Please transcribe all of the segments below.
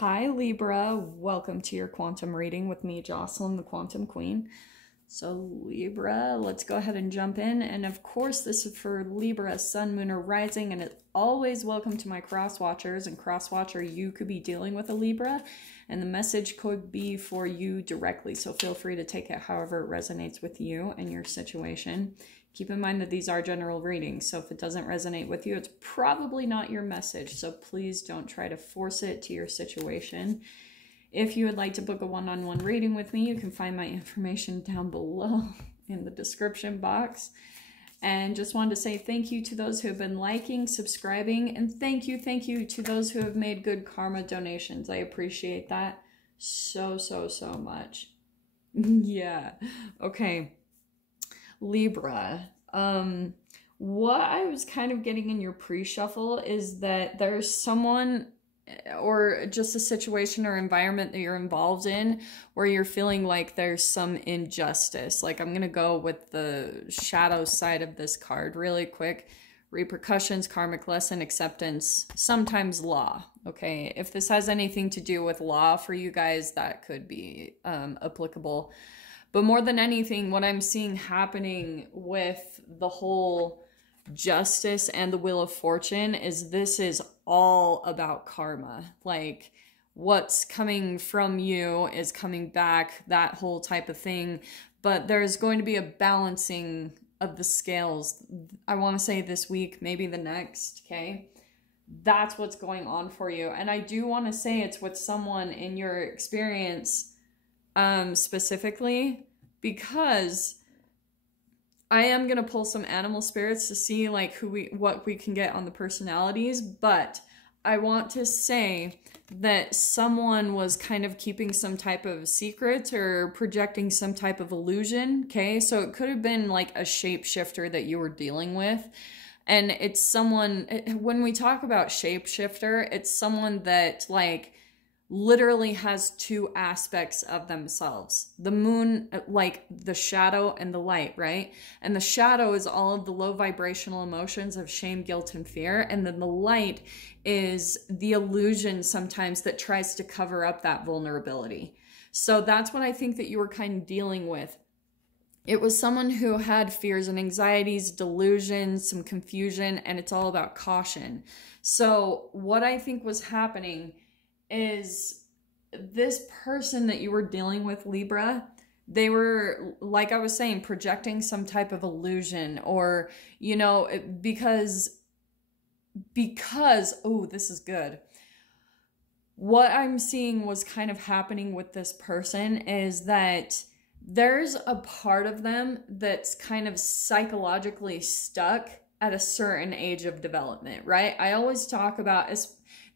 Hi Libra, welcome to your quantum reading with me, Jocelyn, the Quantum Queen. So Libra, let's go ahead and jump in. And of course, this is for Libra, Sun, Moon, or Rising. And it's always welcome to my cross watchers. And cross watcher, you could be dealing with a Libra. And the message could be for you directly. So feel free to take it however it resonates with you and your situation. Keep in mind that these are general readings. So if it doesn't resonate with you, it's probably not your message. So please don't try to force it to your situation. If you would like to book a one-on-one reading with me, you can find my information down below in the description box. And just wanted to say thank you to those who have been liking, subscribing, and thank you to those who have made good karma donations. I appreciate that so much. Yeah. Okay. Libra. What I was kind of getting in your pre-shuffle is that there's someone or just a situation or environment that you're involved in where you're feeling like there's some injustice. Like, I'm going to go with the shadow side of this card really quick. Repercussions, karmic lesson, acceptance, sometimes law. Okay, if this has anything to do with law for you guys, that could be applicable. But more than anything, what I'm seeing happening with the whole justice and the wheel of fortune is this is all about karma. Like, what's coming from you is coming back, that whole type of thing. But there's going to be a balancing of the scales. I want to say this week, maybe the next, okay? That's what's going on for you. And I do want to say it's with someone in your experience specifically, because I am going to pull some animal spirits to see like what we can get on the personalities, but I want to say that someone was kind of keeping some type of secret or projecting some type of illusion, okay? So it could have been like a shapeshifter that you were dealing with. And it's someone, when we talk about shapeshifter, it's someone that like literally has two aspects of themselves. The moon, like the shadow and the light, right? And the shadow is all of the low vibrational emotions of shame, guilt, and fear. And then the light is the illusion sometimes that tries to cover up that vulnerability. So that's what I think that you were kind of dealing with. It was someone who had fears and anxieties, delusions, some confusion, and it's all about caution. So what I think was happening is this person that you were dealing with, Libra, they were, like I was saying, projecting some type of illusion or, you know, because, oh, this is good. What I'm seeing was kind of happening with this person is that there's a part of them that's kind of psychologically stuck at a certain age of development, right? I always talk about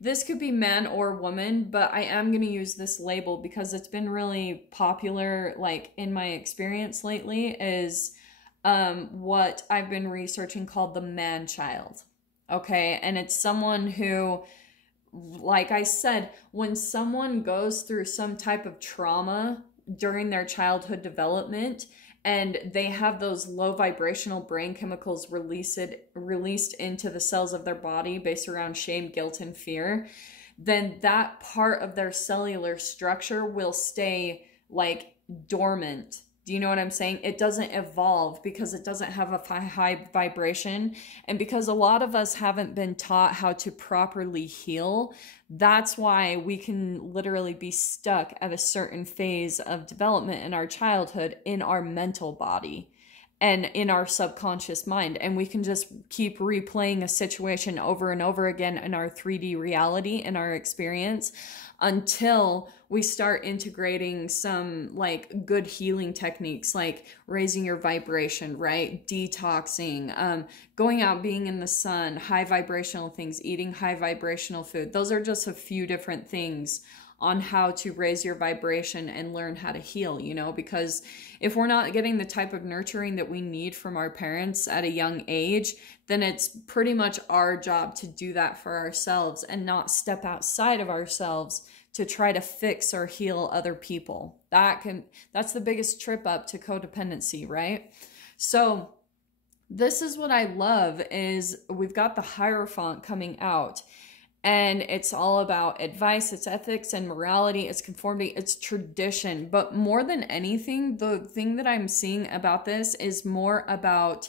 this could be man or woman, but I am going to use this label because it's been really popular, like in my experience lately, is what I've been researching called the man-child. Okay, and it's someone who, like I said, when someone goes through some type of trauma during their childhood development, and they have those low vibrational brain chemicals released into the cells of their body based around shame, guilt, and fear, then that part of their cellular structure will stay like dormant. Do you know what I'm saying? It doesn't evolve because it doesn't have a high vibration. And because a lot of us haven't been taught how to properly heal, that's why we can literally be stuck at a certain phase of development in our childhood in our mental body and in our subconscious mind. And we can just keep replaying a situation over and over again in our 3D reality, in our experience, until we start integrating some like good healing techniques, like raising your vibration, right? Detoxing, going out, being in the sun, high vibrational things, eating high vibrational food. Those are just a few different things on how to raise your vibration and learn how to heal, you know, because if we're not getting the type of nurturing that we need from our parents at a young age, then it's pretty much our job to do that for ourselves and not step outside of ourselves to try to fix or heal other people. That's the biggest trip up to codependency, right? So this is what I love is we've got the Hierophant coming out. And it's all about advice, it's ethics and morality, it's conformity, it's tradition. But more than anything, the thing that I'm seeing about this is more about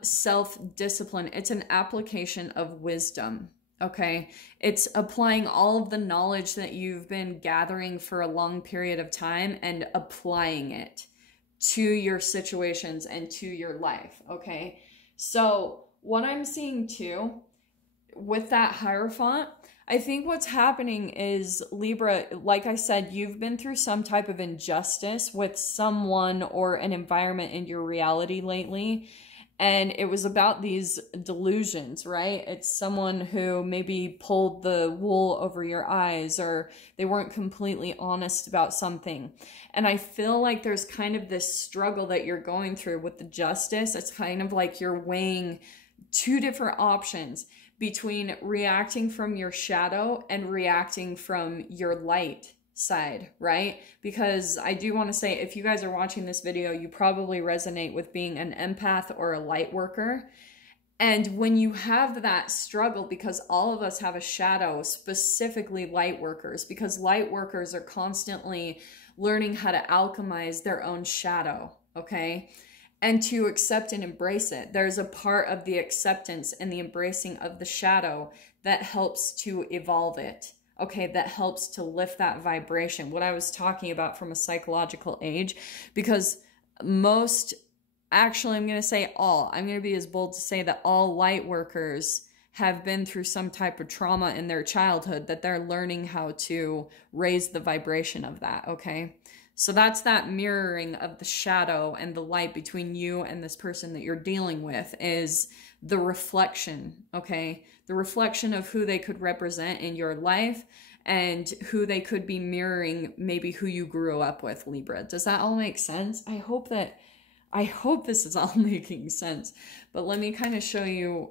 self-discipline. It's an application of wisdom, okay? It's applying all of the knowledge that you've been gathering for a long period of time and applying it to your situations and to your life, okay? So what I'm seeing too, with that Hierophant, I think what's happening is, Libra, like I said, you've been through some type of injustice with someone or an environment in your reality lately. And it was about these delusions, right? It's someone who maybe pulled the wool over your eyes, or they weren't completely honest about something. And I feel like there's kind of this struggle that you're going through with the justice. It's kind of like you're weighing two different options between reacting from your shadow and reacting from your light side, right? Because I do want to say, if you guys are watching this video, you probably resonate with being an empath or a light worker. And when you have that struggle, because all of us have a shadow, specifically light workers, because light workers are constantly learning how to alchemize their own shadow, okay? And to accept and embrace it. There's a part of the acceptance and the embracing of the shadow that helps to evolve it, okay? That helps to lift that vibration. What I was talking about from a psychological age, because most, actually I'm going to say all, I'm going to be as bold to say that all light workers have been through some type of trauma in their childhood, that they're learning how to raise the vibration of that, okay? So that's that mirroring of the shadow and the light between you and this person that you're dealing with, is the reflection, okay? The reflection of who they could represent in your life and who they could be mirroring, maybe who you grew up with, Libra. Does that all make sense? I hope this is all making sense. But let me kind of show you,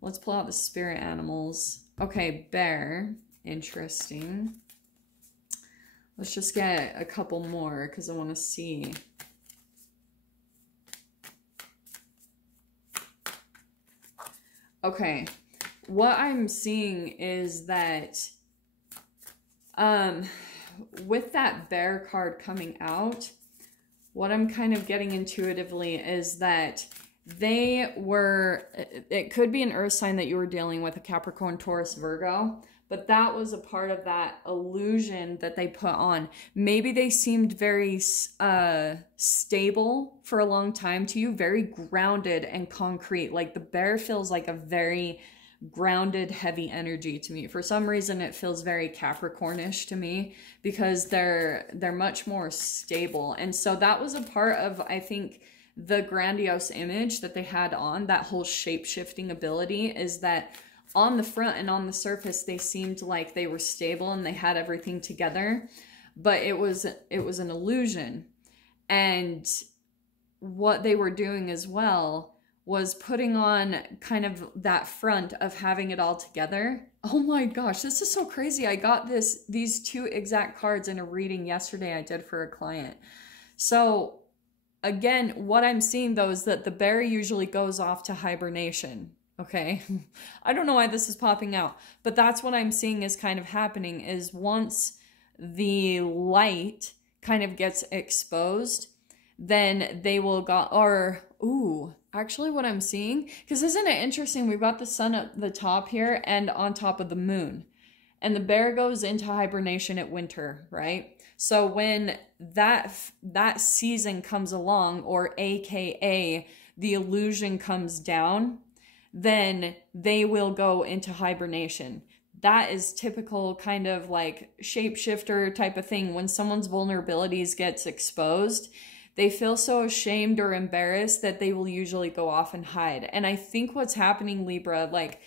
let's pull out the spirit animals. Okay, bear, interesting. Let's just get a couple more because I want to see. Okay, what I'm seeing is that with that bear card coming out, what I'm kind of getting intuitively is that they were, it could be an earth sign that you were dealing with, a Capricorn, Taurus, Virgo. But that was a part of that illusion that they put on. Maybe they seemed very stable for a long time to you, very grounded and concrete. Like the bear feels like a very grounded, heavy energy to me. For some reason, it feels very Capricornish to me because they're much more stable. And so that was a part of, I think, the grandiose image that they had on, that whole shape-shifting ability, is that on the front and on the surface, they seemed like they were stable and they had everything together, but it was an illusion. And what they were doing as well was putting on kind of that front of having it all together. Oh my gosh, this is so crazy. I got these two exact cards in a reading yesterday I did for a client. So again, what I'm seeing though is that the bear usually goes off to hibernation. Okay, I don't know why this is popping out, but that's what I'm seeing is kind of happening, is once the light kind of gets exposed, then they will go, or, ooh, actually what I'm seeing, because isn't it interesting, we've got the sun at the top here and on top of the moon, and the bear goes into hibernation at winter, right? So when that season comes along, or AKA the illusion comes down, then they will go into hibernation. That is typical kind of like shapeshifter type of thing. When someone's vulnerabilities gets exposed, they feel so ashamed or embarrassed that they will usually go off and hide. And I think what's happening, Libra, like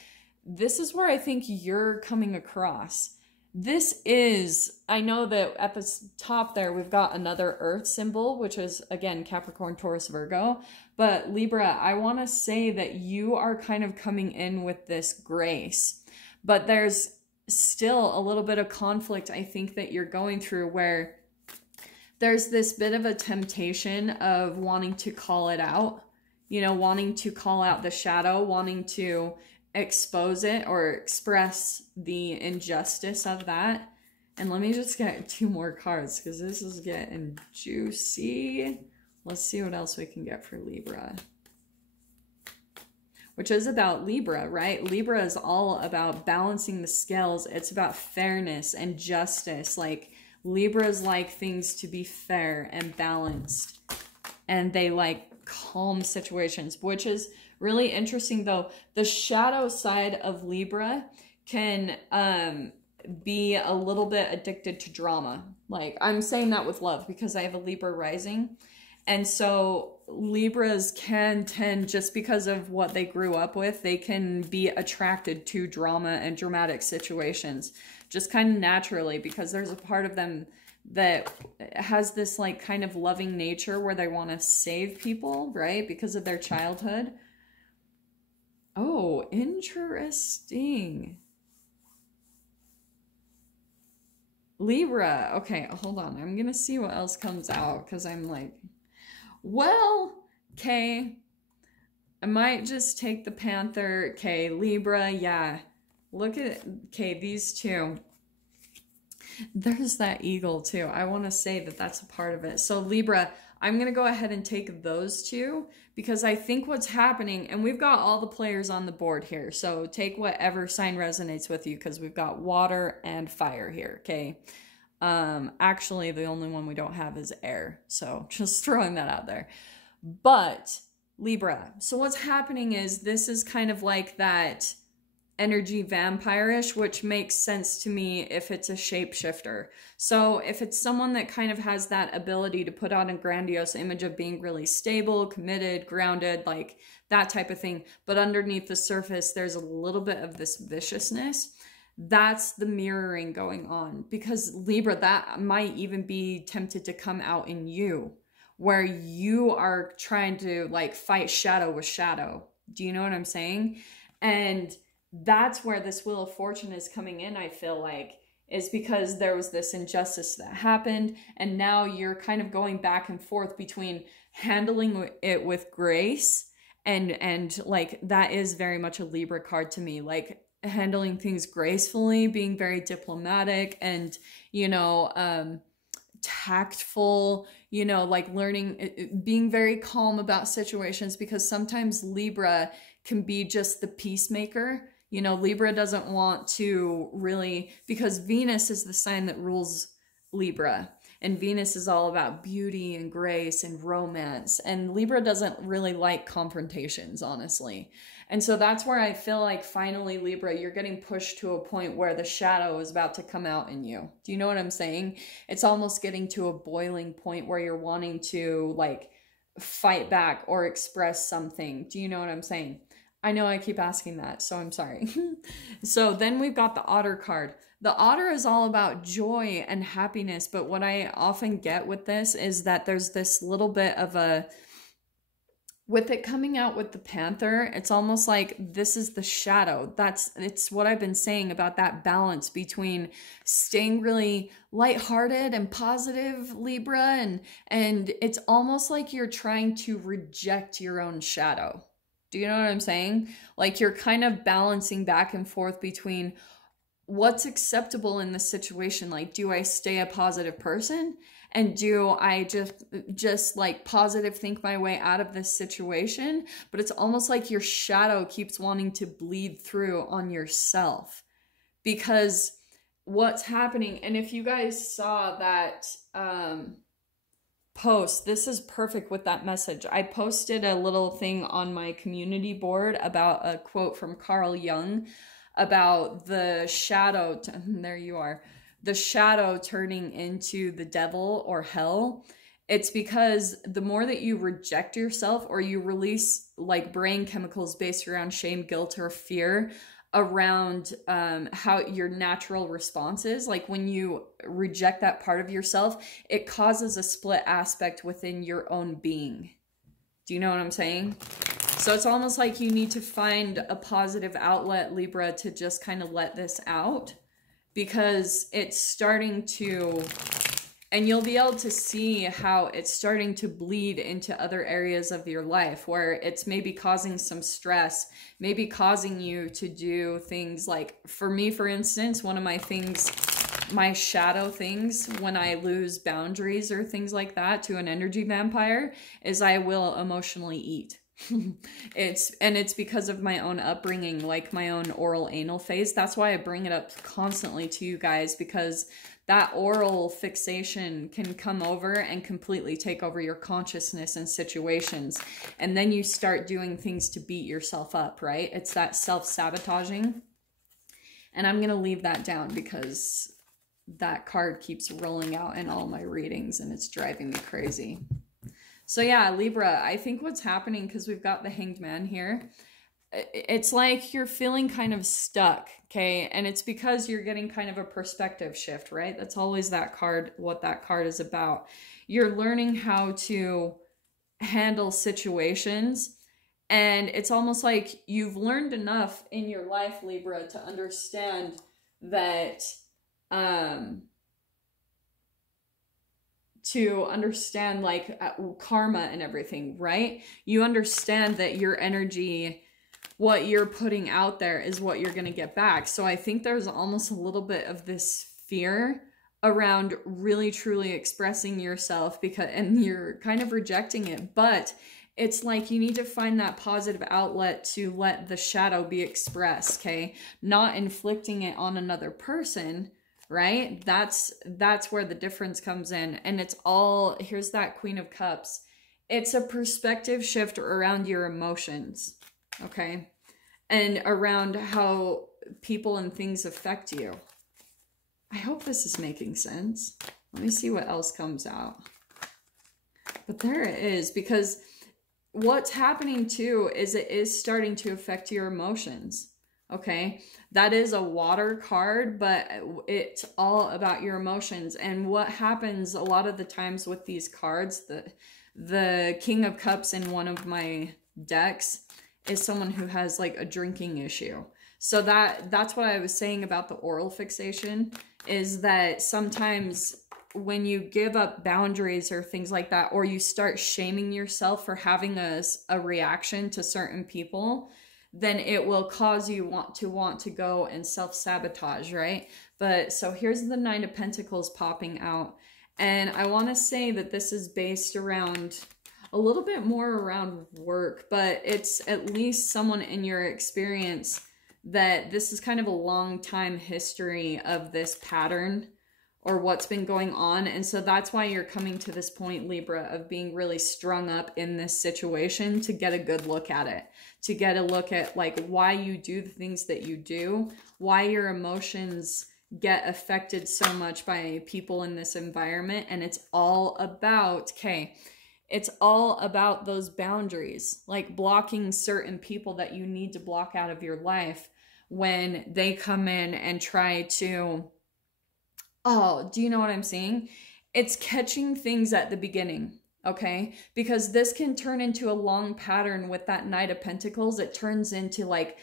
this is where I think you're coming across. This is, I know that at the top there, we've got another earth symbol, which is, again, Capricorn, Taurus, Virgo. But Libra, I want to say that you are kind of coming in with this grace. But there's still a little bit of conflict, I think, that you're going through, where there's this bit of a temptation of wanting to call it out, you know, wanting to call out the shadow, wanting to expose it or express the injustice of that. And let me just get 2 more cards because this is getting juicy. Let's see what else we can get for Libra. Which is about Libra, right? Libra is all about balancing the scales. It's about fairness and justice. Like, Libras like things to be fair and balanced. And they like calm situations, which is really interesting though. The shadow side of Libra can be a little bit addicted to drama. Like, I'm saying that with love because I have a Libra rising. And so Libras can tend, just because of what they grew up with, they can be attracted to drama and dramatic situations just kind of naturally, because there's a part of them that has this like kind of loving nature where they want to save people, right? Because of their childhood. Oh, interesting. Libra. Okay, hold on. I'm going to see what else comes out because I'm like, well, okay, I might just take the Panther. Okay, Libra, yeah. Look at, okay, these 2. There's that eagle too. I want to say that that's a part of it. So Libra, I'm going to go ahead and take those 2 because I think what's happening, and we've got all the players on the board here. So take whatever sign resonates with you because we've got water and fire here, okay? Actually, the only one we don't have is air. So just throwing that out there. But Libra, so what's happening is this is kind of like that energy vampire-ish, which makes sense to me if it's a shapeshifter. So if it's someone that kind of has that ability to put on a grandiose image of being really stable, committed, grounded, like that type of thing, but underneath the surface, there's a little bit of this viciousness. That's the mirroring going on, because Libra, that might even be tempted to come out in you, where you are trying to like fight shadow with shadow. Do you know what I'm saying? And that's where this Wheel of Fortune is coming in, I feel like, is because there was this injustice that happened, and now you're kind of going back and forth between handling it with grace and like, that is very much a Libra card to me, like handling things gracefully, being very diplomatic and, you know, tactful, you know, like learning, being very calm about situations, because sometimes Libra can be just the peacemaker. You know, Libra doesn't want to really, because Venus is the sign that rules Libra, and Venus is all about beauty and grace and romance, and Libra doesn't really like confrontations, honestly. And so that's where I feel like finally, Libra, you're getting pushed to a point where the shadow is about to come out in you. Do you know what I'm saying? It's almost getting to a boiling point where you're wanting to like fight back or express something. Do you know what I'm saying? I know I keep asking that, so I'm sorry. So then we've got the Otter card. The Otter is all about joy and happiness, but what I often get with this is that there's this little bit of a, with it coming out with the Panther, it's almost like this is the shadow. It's what I've been saying about that balance between staying really lighthearted and positive, Libra, and it's almost like you're trying to reject your own shadow. Do you know what I'm saying? Like, you're kind of balancing back and forth between what's acceptable in this situation. Like, do I stay a positive person? And do I just like positive think my way out of this situation? But it's almost like your shadow keeps wanting to bleed through on yourself, because what's happening, and if you guys saw that post, this is perfect with that message. I posted a little thing on my community board about a quote from Carl Jung about the shadow, there you are, the shadow turning into the devil or hell. It's because the more that you reject yourself, or you release like brain chemicals based around shame, guilt, or fear around how your natural response is, like when you reject that part of yourself, it causes a split aspect within your own being. Do you know what I'm saying? So it's almost like you need to find a positive outlet, Libra, to just kind of let this out, because it's starting to And you'll be able to see how it's starting to bleed into other areas of your life where it's maybe causing some stress, maybe causing you to do things like, for me, for instance, one of my things, my shadow things when I lose boundaries or things like that to an energy vampire is I will emotionally eat. It's because of my own upbringing, like my own oral anal phase. That's why I bring it up constantly to you guys, because that oral fixation can come over and completely take over your consciousness and situations. And then you start doing things to beat yourself up, right? It's that self-sabotaging. And I'm going to leave that down because that card keeps rolling out in all my readings and it's driving me crazy. So yeah, Libra, I think what's happening, because we've got the Hanged Man here, it's like you're feeling kind of stuck, okay? And it's because you're getting kind of a perspective shift, right? That's always that card, what that card is about. You're learning how to handle situations, and it's almost like you've learned enough in your life, Libra, to understand that like karma and everything, right? You understand that your energy, what you're putting out there is what you're going to get back. So I think there's almost a little bit of this fear around really truly expressing yourself, and you're kind of rejecting it, but it's like you need to find that positive outlet to let the shadow be expressed, okay? Not inflicting it on another person, right? That's where the difference comes in. And it's all, here's that Queen of Cups. It's a perspective shift around your emotions, okay? And around how people and things affect you. I hope this is making sense. Let me see what else comes out. But there it is, because what's happening too is it is starting to affect your emotions. Okay, that is a water card, but it's all about your emotions. And what happens a lot of the times with these cards, the King of Cups in one of my decks is someone who has like a drinking issue. So that's what I was saying about the oral fixation, is that sometimes when you give up boundaries or things like that, or you start shaming yourself for having a reaction to certain people, then it will cause you want to go and self-sabotage, right? But so here's the Nine of Pentacles popping out. And I want to say that this is based around a little bit more around work, but it's at least someone in your experience that this is kind of a long time history of this pattern or what's been going on. And so that's why you're coming to this point, Libra, of being really strung up in this situation to get a good look at it, to get a look at like why you do the things that you do, why your emotions get affected so much by people in this environment. And it's all about, okay, it's all about those boundaries, like blocking certain people that you need to block out of your life when they come in and try to, oh, do you know what I'm saying? It's catching things at the beginning, okay? Because this can turn into a long pattern with that Knight of Pentacles. It turns into like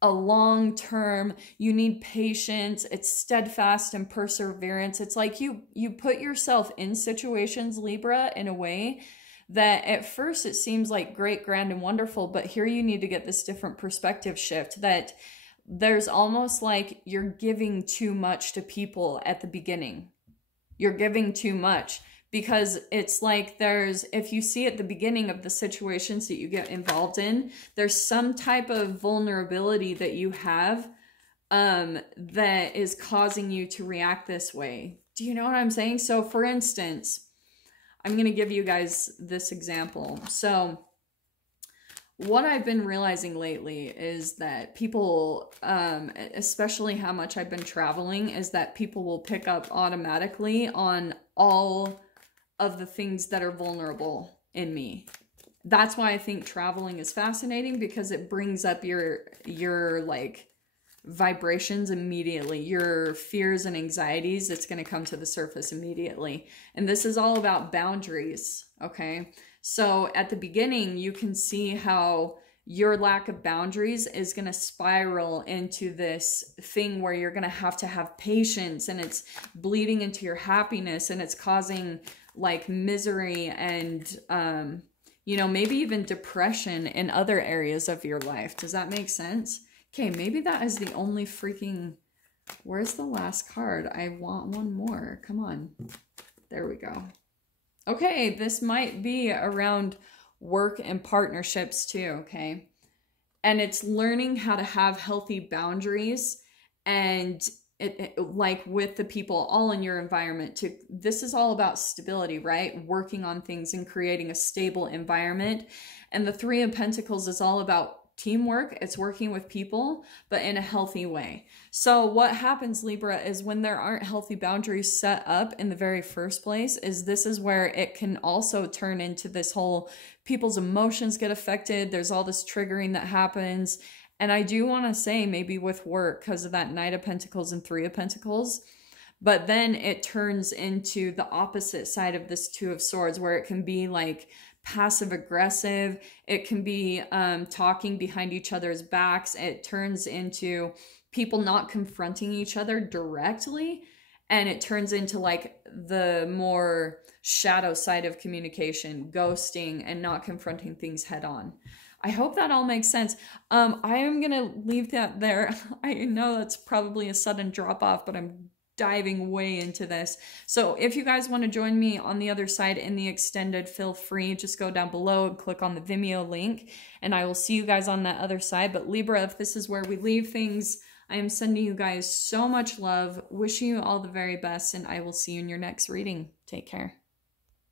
a long term, you need patience, it's steadfast and perseverance. It's like you put yourself in situations, Libra, in a way that at first it seems like great, grand, and wonderful, but here you need to get this different perspective shift that there's almost like you're giving too much to people at the beginning. You're giving too much because it's like if you see at the beginning of the situations that you get involved in, there's some type of vulnerability that you have that is causing you to react this way. Do you know what I'm saying? So for instance, I'm going to give you guys this example. So what I've been realizing lately is that people, especially how much I've been traveling, is that people will pick up automatically on all of the things that are vulnerable in me. That's why I think traveling is fascinating, because it brings up your like vibrations immediately, your fears and anxieties. It's going to come to the surface immediately. And this is all about boundaries, okay? So at the beginning, you can see how your lack of boundaries is going to spiral into this thing where you're going to have patience, and it's bleeding into your happiness, and it's causing like misery and, you know, maybe even depression in other areas of your life. Does that make sense? Okay, maybe that is the only freaking... Where's the last card? I want one more. Come on. There we go. Okay, this might be around work and partnerships too, okay? And it's learning how to have healthy boundaries, and like with the people all in your environment. This is all about stability, right? Working on things and creating a stable environment. And the Three of Pentacles is all about teamwork. It's working with people, but in a healthy way. So what happens, Libra, is when there aren't healthy boundaries set up in the very first place, this is where it can also turn into this whole people's emotions get affected. There's all this triggering that happens. And I do want to say maybe with work, because of that Knight of Pentacles and Three of Pentacles, but then it turns into the opposite side of this Two of Swords, where it can be like passive aggressive. It can be talking behind each other's backs. It turns into people not confronting each other directly. And it turns into like the more shadow side of communication, ghosting and not confronting things head on. I hope that all makes sense. I am going to leave that there. I know that's probably a sudden drop off, but I'm diving way into this. So if you guys want to join me on the other side in the extended, feel free. Just go down below and click on the Vimeo link, and I will see you guys on that other side. But Libra, if this is where we leave things, I am sending you guys so much love, wishing you all the very best, and I will see you in your next reading. Take care.